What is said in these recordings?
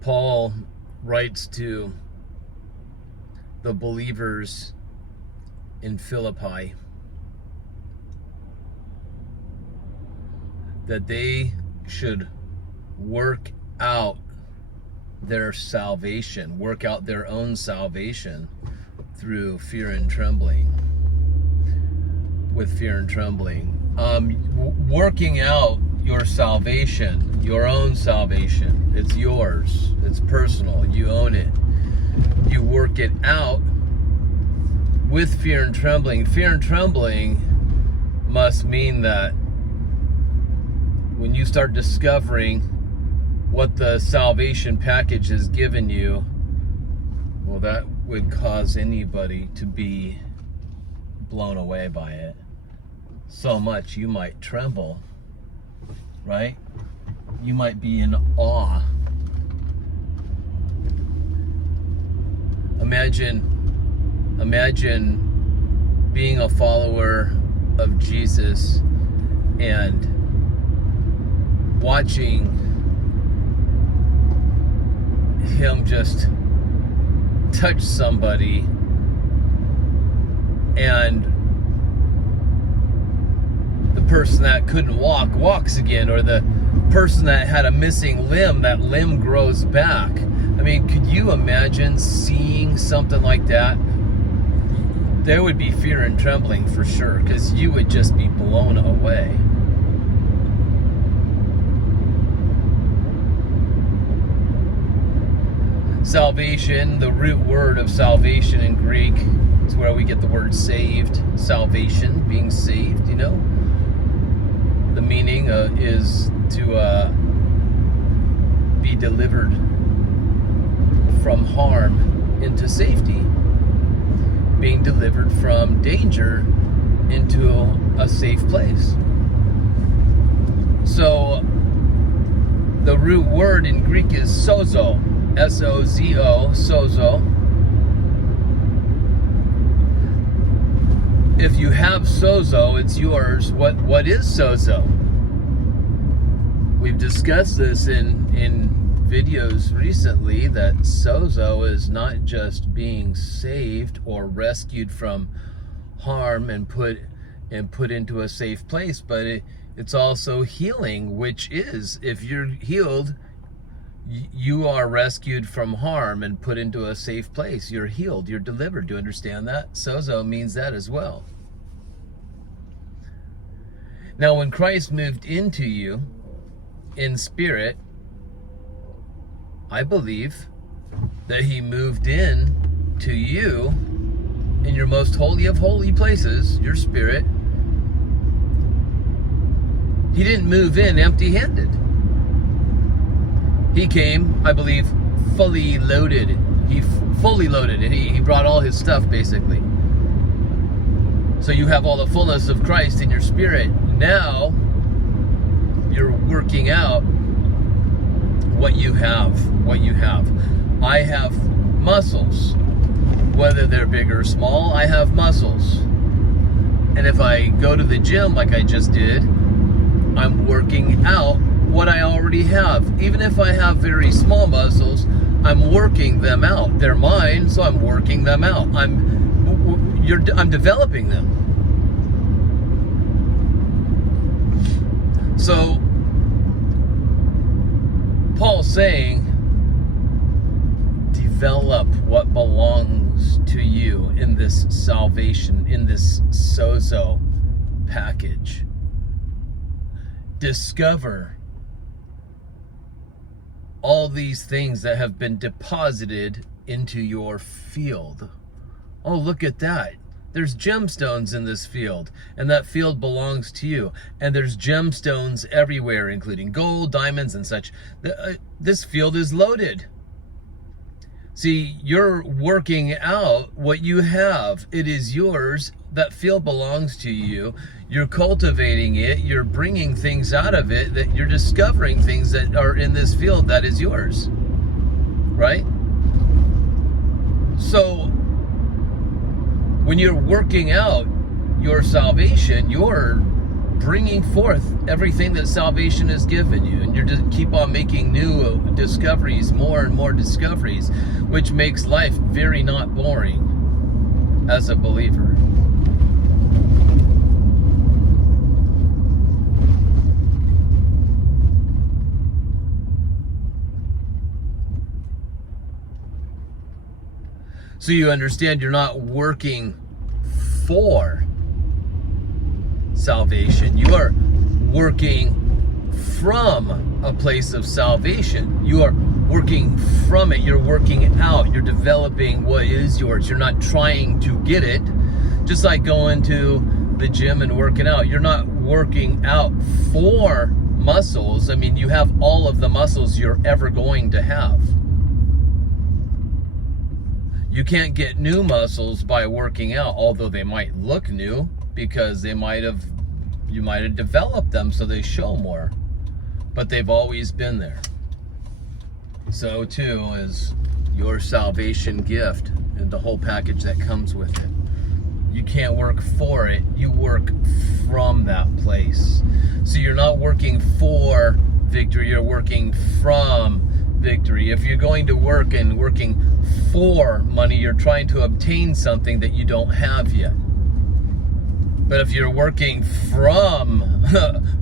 Paul writes to the believers in Philippi that they should work out their salvation, work out their own salvation through fear and trembling. With fear and trembling. Working out your salvation, your own salvation, it's yours, it's personal, you own it. You work it out with fear and trembling. Fear and trembling must mean that when you start discovering what the salvation package has given you, well, that would cause anybody to be blown away by it. So much you might tremble, right? You might be in awe. Imagine being a follower of Jesus and watching him just touch somebody and the person that couldn't walk walks again, or the person that had a missing limb, that limb grows back. I mean, could you imagine seeing something like that? There would be fear and trembling for sure, because you would just be blown away. Salvation, the root word of salvation in Greek, is where we get the word saved. Salvation, being saved, you know. The meaning is to be delivered from harm into safety. Being delivered from danger into a safe place. So, the root word in Greek is sozo. S-O-Z-O, sozo. If you have sozo, it's yours. What is sozo? We've discussed this in videos recently, that sozo is not just being saved or rescued from harm and put into a safe place, but it's also healing, which is, if you're healed, you are rescued from harm and put into a safe place. You're healed. You're delivered. Do you understand that? Sozo means that as well. Now, when Christ moved into you in spirit, I believe that he moved in to you in your most holy of holy places, your spirit. He didn't move in empty-handed. He came, I believe, fully loaded. He fully loaded, and he brought all his stuff, basically. So you have all the fullness of Christ in your spirit. Now, you're working out what you have. I have muscles. Whether they're big or small, I have muscles. And if I go to the gym like I just did, I'm working out what I already have. Even if I have very small muscles, I'm working them out. They're mine, so I'm working them out. I'm developing them. So Paul's saying, develop what belongs to you in this salvation, in this sozo package. Discover all these things that have been deposited into your field. Oh, look at that. There's gemstones in this field, and that field belongs to you. And there's gemstones everywhere, including gold, diamonds, and such. This field is loaded. See, you're working out what you have. It is yours. That field belongs to you. You're cultivating it. You're bringing things out of it, that you're discovering things that are in this field that is yours. Right? So, when you're working out your salvation, you're bringing forth everything that salvation has given you, and you're just keep on making new discoveries, more and more discoveries, which makes life very not boring as a believer. So you understand you're not working for salvation. You are working from a place of salvation. You are working from it. You're working out. You're developing what is yours. You're not trying to get it. Just like going to the gym and working out. You're not working out for muscles. I mean, you have all of the muscles you're ever going to have. You can't get new muscles by working out, although they might look new because you might have developed them so they show more, but they've always been there. So too is your salvation gift and the whole package that comes with it. You can't work for it, you work from that place. So you're not working for victory, you're working from victory. If you're going to work and working for money, you're trying to obtain something that you don't have yet. But if you're working from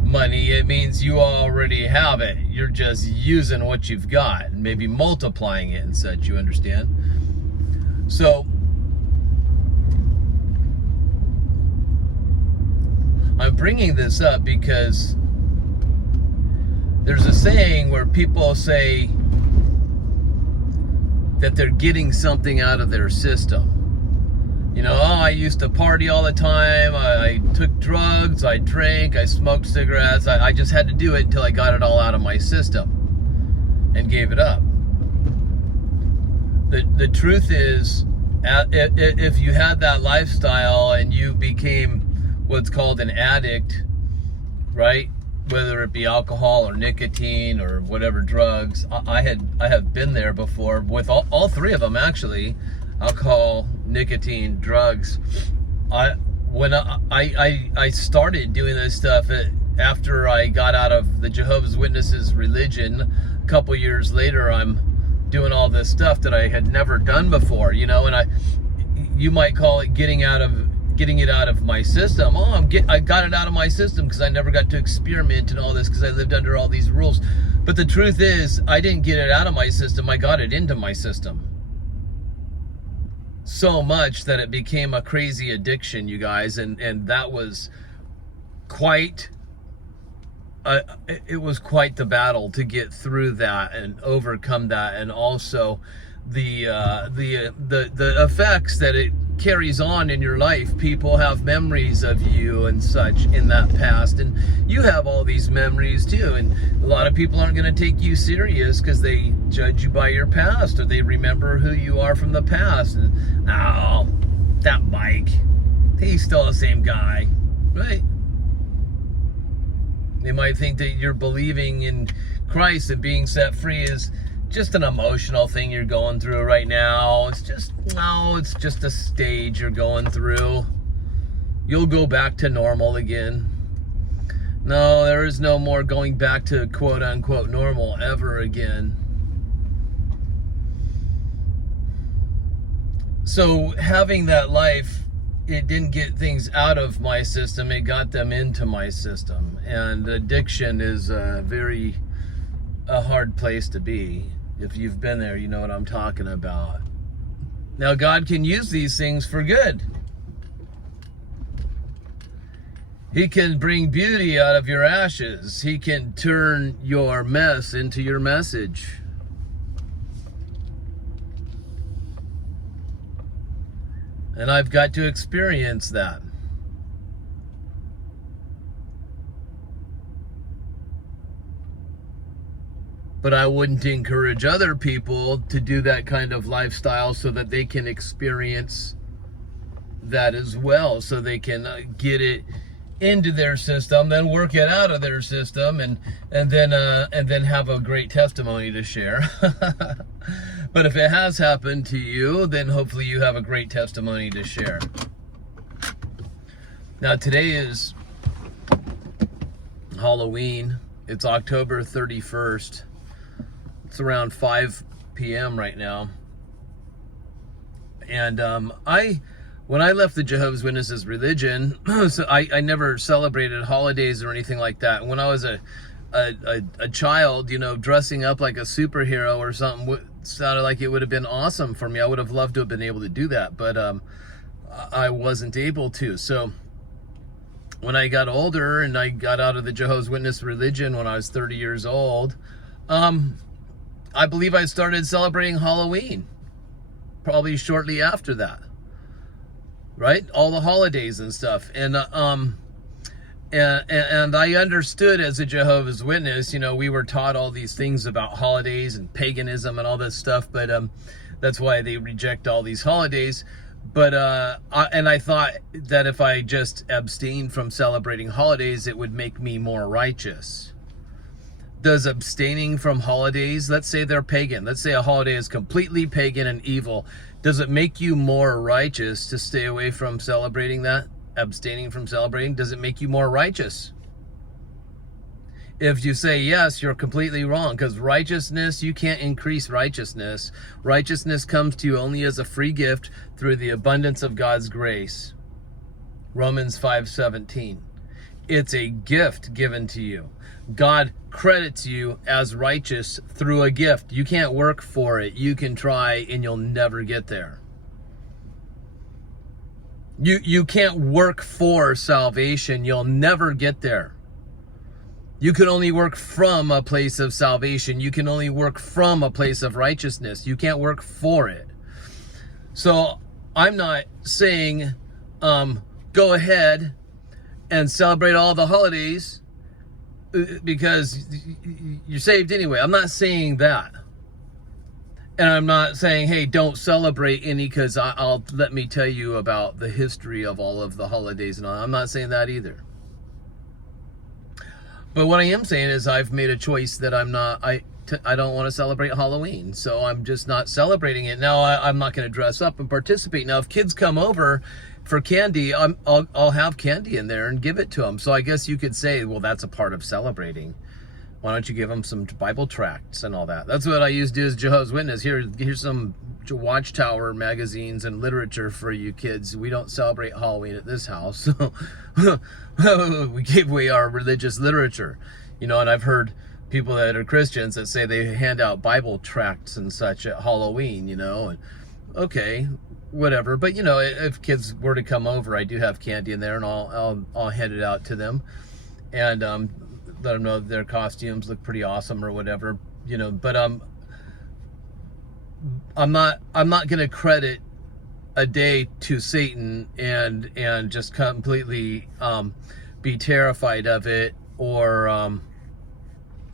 money, it means you already have it. You're just using what you've got, maybe multiplying it and such, you understand? So I'm bringing this up because there's a saying where people say that they're getting something out of their system. You know, oh, I used to party all the time, I took drugs, I drank, I smoked cigarettes, I just had to do it until I got it all out of my system and gave it up. The truth is, if you had that lifestyle and you became what's called an addict, right? Whether it be alcohol or nicotine or whatever drugs, I have been there before with all three of them actually. Alcohol, nicotine, drugs. When I started doing this stuff after I got out of the Jehovah's Witnesses religion, a couple years later, I'm doing all this stuff that I had never done before, you know, and you might call it getting it out of my system. Oh, I got it out of my system because I never got to experiment and all this because I lived under all these rules. But the truth is, I didn't get it out of my system, I got it into my system. So much that it became a crazy addiction, you guys, and that was quite it was quite the battle to get through that and overcome that, and also the effects that it carries on in your life. People have memories of you and such in that past, and you have all these memories too, and a lot of people aren't going to take you serious because they judge you by your past, or they remember who you are from the past, and oh, that Mike, he's still the same guy, right? They might think that you're believing in Christ and being set free is just an emotional thing you're going through right now. It's just a stage you're going through. You'll go back to normal again. No, there is no more going back to quote unquote normal ever again. So having that life, it didn't get things out of my system, it got them into my system. And addiction is a hard place to be. If you've been there, you know what I'm talking about. Now, God can use these things for good. He can bring beauty out of your ashes. He can turn your mess into your message. And I've got to experience that. But I wouldn't encourage other people to do that kind of lifestyle so that they can experience that as well, so they can get it into their system, then work it out of their system, and then have a great testimony to share. But if it has happened to you, then hopefully you have a great testimony to share. Now today is Halloween. It's October 31st. It's around 5 p.m. right now. And when I left the Jehovah's Witnesses religion, so I never celebrated holidays or anything like that. When I was a child, you know, dressing up like a superhero or something sounded like it would have been awesome for me. I would have loved to have been able to do that, but I wasn't able to. So when I got older and I got out of the Jehovah's Witness religion when I was 30 years old, I believe I started celebrating Halloween probably shortly after that, right? All the holidays and stuff. And I understood as a Jehovah's Witness, you know, we were taught all these things about holidays and paganism and all this stuff, but that's why they reject all these holidays. But I thought that if I just abstained from celebrating holidays, it would make me more righteous. Does abstaining from holidays, let's say they're pagan, let's say a holiday is completely pagan and evil, does it make you more righteous to stay away from celebrating that? Abstaining from celebrating, does it make you more righteous? If you say yes, you're completely wrong, because righteousness, you can't increase righteousness. Righteousness comes to you only as a free gift through the abundance of God's grace. Romans 5:17. It's a gift given to you. God credits you as righteous through a gift. You can't work for it. You can try and you'll never get there. You can't work for salvation. You'll never get there. You can only work from a place of salvation. You can only work from a place of righteousness. You can't work for it. So I'm not saying go ahead and celebrate all the holidays because you're saved anyway. I'm not saying that. And I'm not saying, hey, don't celebrate any, because I'll let me tell you about the history of all of the holidays and all. I'm not saying that either. But what I am saying is I've made a choice that I don't want to celebrate Halloween. So I'm just not celebrating it. Now I'm not going to dress up and participate. Now if kids come over for candy, I'll have candy in there and give it to them. So I guess you could say, well, that's a part of celebrating. Why don't you give them some Bible tracts and all that? That's what I used to do as Jehovah's Witness. Here's some Watchtower magazines and literature for you kids. We don't celebrate Halloween at this house. So we gave away our religious literature. You know, and I've heard people that are Christians that say they hand out Bible tracts and such at Halloween, you know. And okay, whatever. But, you know, if kids were to come over, I do have candy in there, and I'll hand it out to them. And let them know that their costumes look pretty awesome or whatever, you know. But I'm not going to credit a day to Satan and just completely be terrified of it or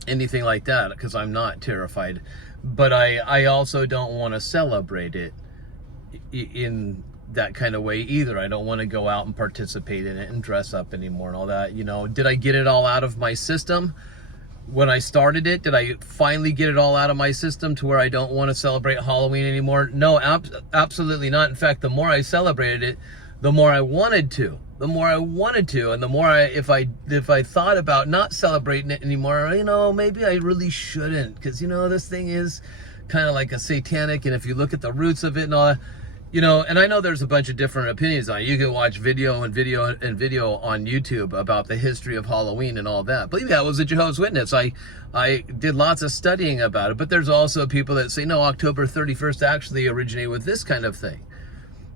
anything like that, because I'm not terrified. But I also don't want to celebrate it in that kind of way either. I don't want to go out and participate in it and dress up anymore and all that. You know, did I get it all out of my system when I started it? Did I finally get it all out of my system to where I don't want to celebrate Halloween anymore? No, absolutely not. In fact, the more I celebrated it, the more I wanted to. And the more if I thought about not celebrating it anymore, you know, maybe I really shouldn't, because, you know, this thing is kind of like a satanic, and if you look at the roots of it and all that, you know, and I know there's a bunch of different opinions on it. You can watch video on YouTube about the history of Halloween and all that. Believe me, I was a Jehovah's Witness. I did lots of studying about it. But there's also people that say, no, October 31st actually originated with this kind of thing.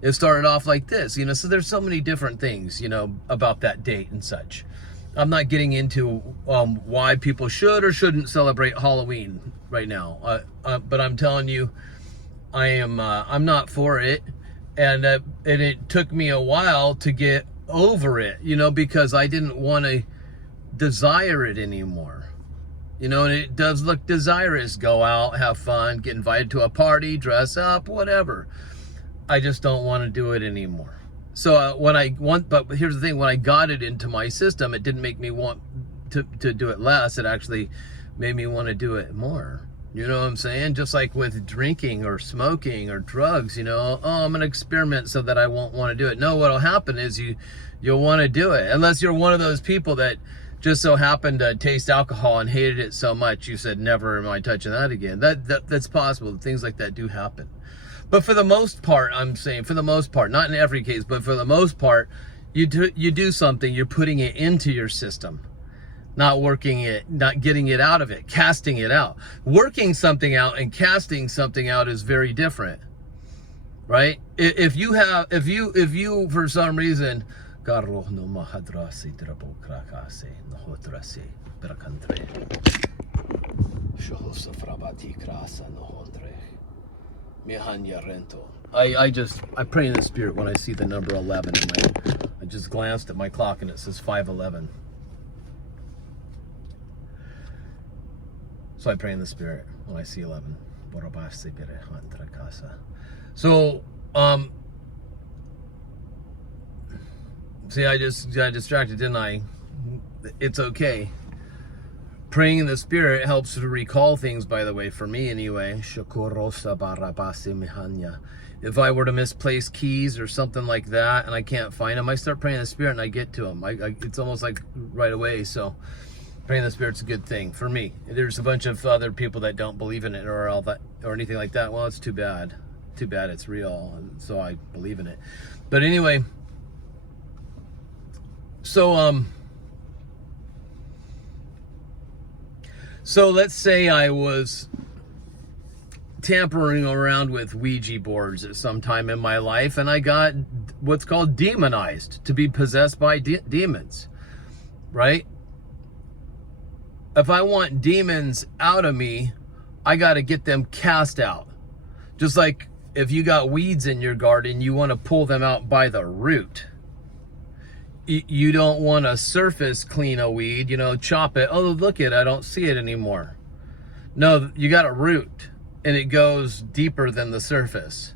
It started off like this, you know. So there's so many different things, you know, about that date and such. I'm not getting into why people should or shouldn't celebrate Halloween right now. But I'm telling you, I'm not for it, and it took me a while to get over it, you know, because I didn't want to desire it anymore, you know. And it does look desirous. Go out, have fun, get invited to a party, dress up, whatever. I just don't want to do it anymore. So but here's the thing: when I got it into my system, it didn't make me want to do it less. It actually made me want to do it more. You know what I'm saying? Just like with drinking or smoking or drugs, you know, oh, I'm going to experiment so that I won't want to do it. No, what'll happen is you'll want to do it. Unless you're one of those people that just so happened to taste alcohol and hated it so much, you said, never am I touching that again. That's possible. Things like that do happen. But for the most part, I'm saying, for the most part, not in every case, but for the most part, you do something, you're putting it into your system. Not working it, not getting it out of it, casting it out. Working something out and casting something out is very different, right? If you for some reason, I pray in the Spirit when I see the number 11 in I just glanced at my clock and it says 5:11. So I pray in the Spirit when I see 11. So, see, I just got distracted, didn't I? It's okay. Praying in the Spirit helps to recall things, by the way, for me anyway. If I were to misplace keys or something like that and I can't find them, I start praying in the Spirit and I get to them. It's almost like right away, so praying in the Spirit's a good thing for me. There's a bunch of other people that don't believe in it or all that or anything like that. Well, it's too bad. Too bad it's real, and so I believe in it. But anyway, so let's say I was tampering around with Ouija boards at some time in my life, and I got what's called demonized, to be possessed by demons, right? If I want demons out of me, I got to get them cast out. Just like if you got weeds in your garden, you want to pull them out by the root. You don't want to surface clean a weed, chop it. Oh, look it, I don't see it anymore. No, you got a root, and it goes deeper than the surface.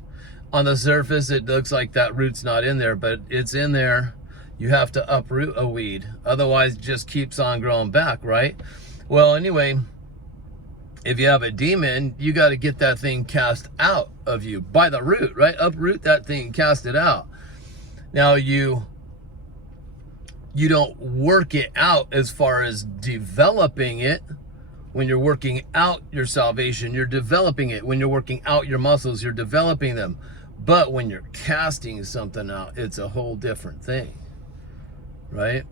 On the surface, it looks like that root's not in there, but it's in there. You have to uproot a weed. Otherwise, it just keeps on growing back, right? Well, anyway, if you have a demon, you got to get that thing cast out of you by the root, right? Uproot that thing, cast it out. Now, you don't work it out as far as developing it. When you're working out your salvation, you're developing it. When you're working out your muscles, you're developing them. But when you're casting something out, it's a whole different thing, right?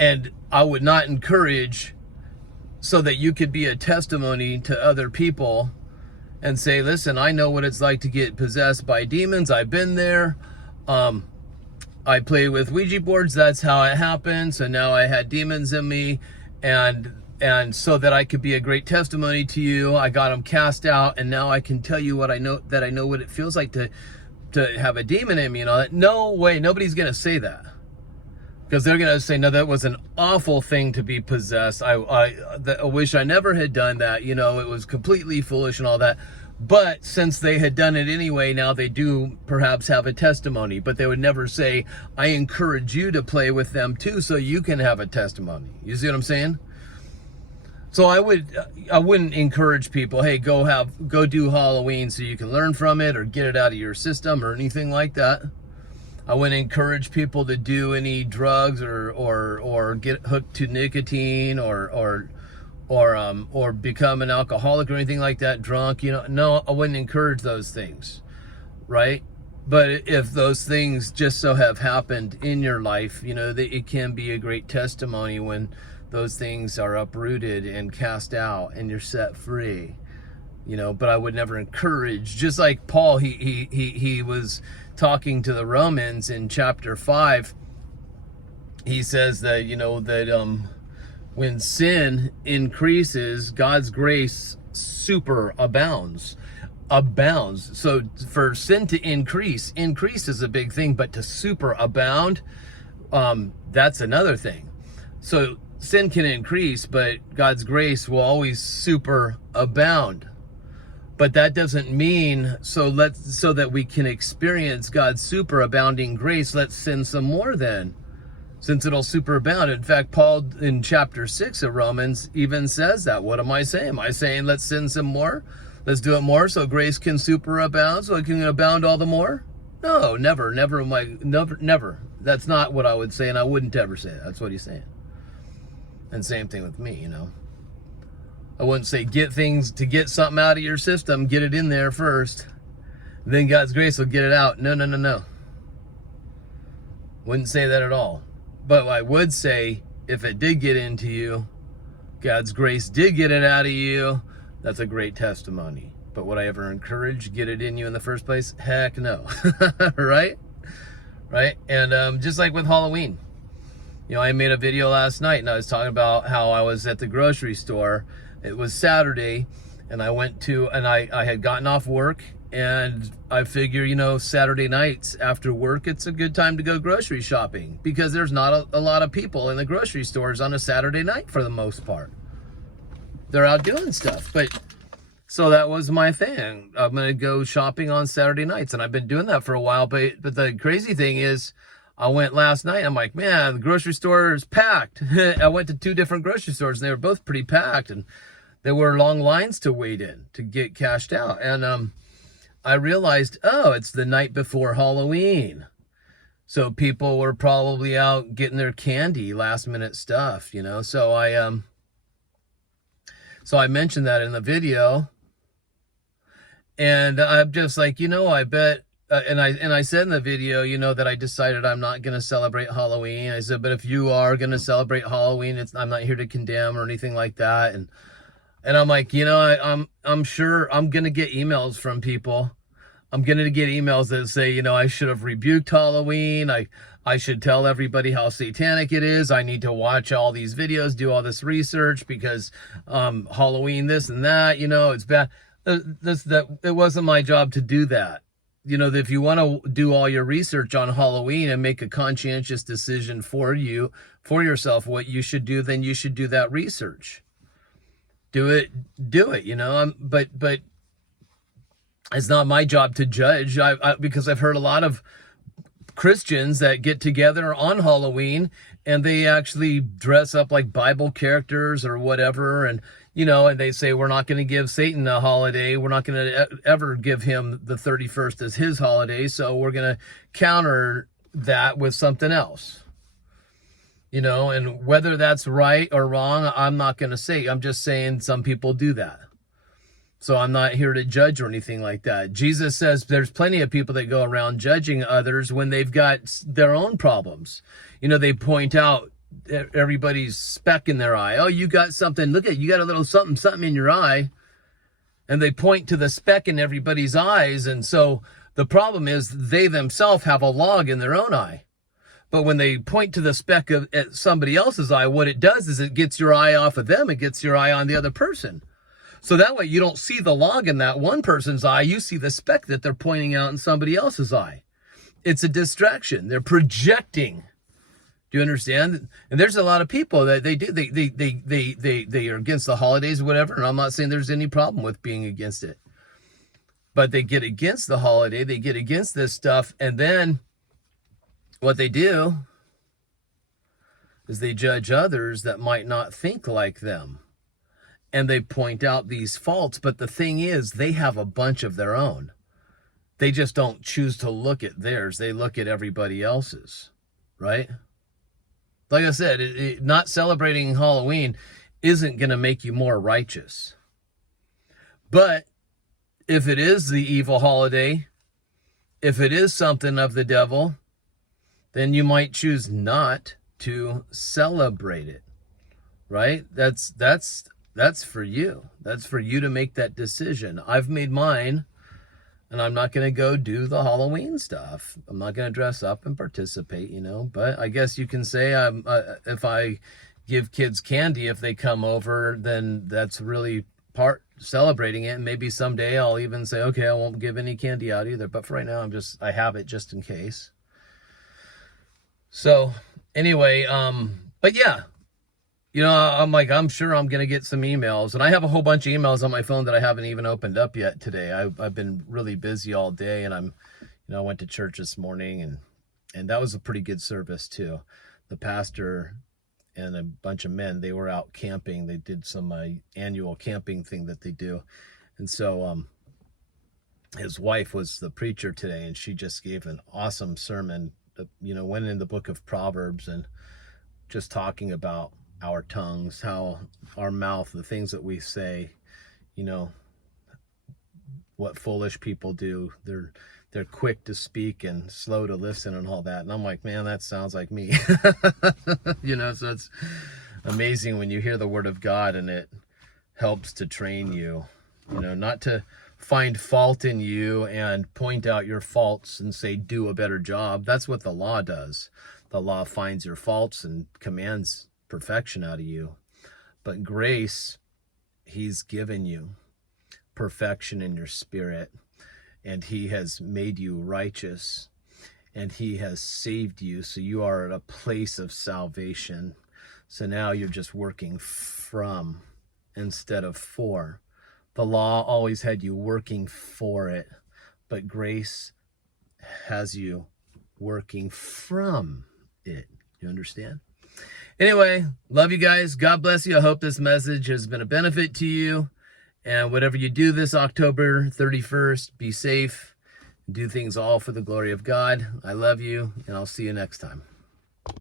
And I would not encourage, so that you could be a testimony to other people and say, listen, I know what it's like to get possessed by demons. I've been there. I play with Ouija boards. That's how it happened. So now I had demons in me, and so that I could be a great testimony to you, I got them cast out, and now I can tell you what I know, that I know what it feels like to have a demon in me and all that. No way, nobody's gonna say that, because they're gonna say, no, that was an awful thing to be possessed. I wish I never had done that. It was completely foolish and all that. But since they had done it anyway, now they do perhaps have a testimony. But they would never say, I encourage you to play with them too, so you can have a testimony. You see what I'm saying? So I wouldn't encourage people, hey, go do Halloween so you can learn from it or get it out of your system or anything like that. I wouldn't encourage people to do any drugs or get hooked to nicotine or become an alcoholic or anything like that, drunk. No, I wouldn't encourage those things, right? But if those things just so have happened in your life, it can be a great testimony when those things are uprooted and cast out and you're set free. But I would never encourage, just like Paul, he was talking to the Romans in chapter 5. He says that, when sin increases, God's grace superabounds. So for sin to increase is a big thing, but to superabound, that's another thing. So sin can increase, but God's grace will always superabound. But that doesn't mean so that we can experience God's superabounding grace, let's sin some more then, since it'll superabound. In fact, Paul in chapter 6 of Romans even says that. What am I saying? Am I saying let's sin some more? Let's do it more so grace can superabound, so it can abound all the more? No, never, never. That's not what I would say, and I wouldn't ever say that. That's what he's saying. And same thing with me, you know. I wouldn't say get something out of your system, get it in there first. Then God's grace will get it out. No. Wouldn't say that at all. But I would say, if it did get into you, God's grace did get it out of you, that's a great testimony. But would I ever encourage get it in you in the first place? Heck no. Right? And just like with Halloween, you know, I made a video last night and I was talking about how I was at the grocery store. It was Saturday, and I went to, and I had gotten off work, and I figure, you know, Saturday nights after work, it's a good time to go grocery shopping because there's not a lot of people in the grocery stores on a Saturday night for the most part. They're out doing stuff. But so that was my thing. I'm going to go shopping on Saturday nights, and I've been doing that for a while. But the crazy thing is, I went last night. I'm like, man, the grocery store is packed. I went to 2 different grocery stores, and they were both pretty packed, and there were long lines to wait in to get cashed out. And I realized, oh, it's the night before Halloween. So people were probably out getting their candy, last minute stuff, you know. So I mentioned that in the video. And I'm just like, you know, I bet, and I said in the video, you know, that I decided I'm not going to celebrate Halloween. I said, but if you are going to celebrate Halloween, I'm not here to condemn or anything like that. And I'm like, you know, I'm sure I'm going to get emails from people. I'm going to get emails that say, you know, I should have rebuked Halloween. I should tell everybody how satanic it is. I need to watch all these videos, do all this research because Halloween, this and that, you know, it's bad. It wasn't my job to do that. You know, if you want to do all your research on Halloween and make a conscientious decision for yourself, what you should do, then you should do that research. Do it, you know, but it's not my job to judge. Because I've heard a lot of Christians that get together on Halloween and they actually dress up like Bible characters or whatever. And, you know, and they say, we're not going to give Satan a holiday. We're not going to ever give him the 31st as his holiday. So we're going to counter that with something else. You know, and whether that's right or wrong, I'm not going to say. I'm just saying some people do that. So I'm not here to judge or anything like that. Jesus says there's plenty of people that go around judging others when they've got their own problems. You know, they point out everybody's speck in their eye. Oh, you got something. Look you got a little something in your eye. And they point to the speck in everybody's eyes. And so the problem is they themselves have a log in their own eye. But when they point to the speck at somebody else's eye, what it does is it gets your eye off of them. It gets your eye on the other person. So that way you don't see the log in that one person's eye. You see the speck that they're pointing out in somebody else's eye. It's a distraction. They're projecting. Do you understand? And there's a lot of people that they are against the holidays or whatever. And I'm not saying there's any problem with being against it. But they get against the holiday. They get against this stuff. And then what they do is they judge others that might not think like them. And they point out these faults. But the thing is, they have a bunch of their own. They just don't choose to look at theirs. They look at everybody else's, right? Like I said, not celebrating Halloween isn't going to make you more righteous. But if it is the evil holiday, if it is something of the devil, then you might choose not to celebrate it, right? That's for you. That's for you to make that decision. I've made mine, and I'm not going to go do the Halloween stuff. I'm not going to dress up and participate, you know. But I guess you can say if I give kids candy if they come over, then that's really part celebrating it. And maybe someday I'll even say, okay, I won't give any candy out either. But for right now, I have it just in case. So anyway, but yeah, you know, I'm sure I'm going to get some emails, and I have a whole bunch of emails on my phone that I haven't even opened up yet today. I've been really busy all day, and I went to church this morning, and that was a pretty good service too. The pastor and a bunch of men, they were out camping. They did some annual camping thing that they do. And so, his wife was the preacher today, and she just gave an awesome sermon, went in the book of Proverbs and just talking about our tongues, how our mouth, the things that we say, what foolish people do. They're quick to speak and slow to listen and all that. And I'm like, man, that sounds like me. So it's amazing when you hear the word of God and it helps to train you, not to find fault in you and point out your faults and say, do a better job. That's what the law does. The law finds your faults and commands perfection out of you. But grace, he's given you perfection in your spirit, and he has made you righteous, and he has saved you. So you are at a place of salvation. So now you're just working from instead of for. The law always had you working for it, but grace has you working from it. You understand? Anyway, love you guys. God bless you. I hope this message has been a benefit to you. And whatever you do this October 31st, be safe. Do things all for the glory of God. I love you, and I'll see you next time.